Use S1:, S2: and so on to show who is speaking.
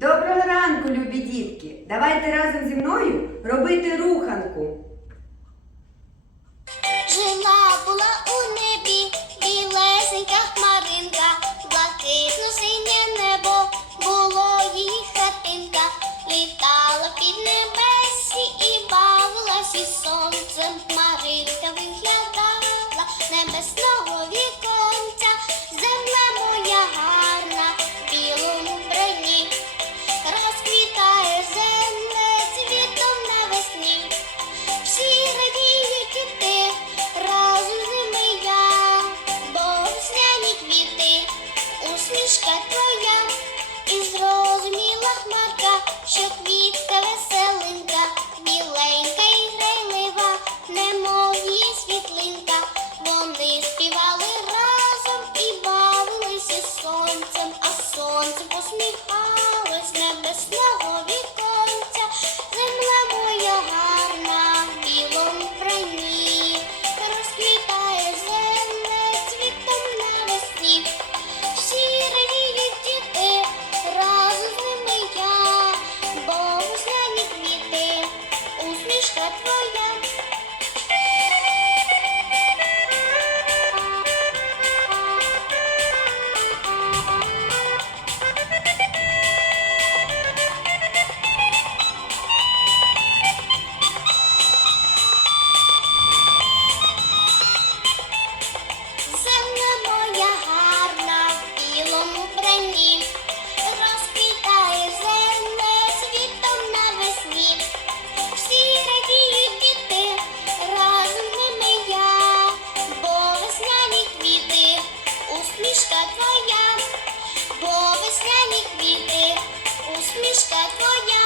S1: Доброго ранку, любі дітки! Давайте разом зі мною робити руханку.
S2: Жила була у небі білесенька хмаринка, блакитно синє небо, було її хатинка, літала під небесі і бавилась із сонцем. Хмаринка усмішка твоя, і зрозуміла хмарка, що квітка веселинка, біленька і грайлива, немов її світлинка. Вони співали разом і бавилися сонцем, а сонце посміхалось твоя, бо весняні квіти, усмішка твоя.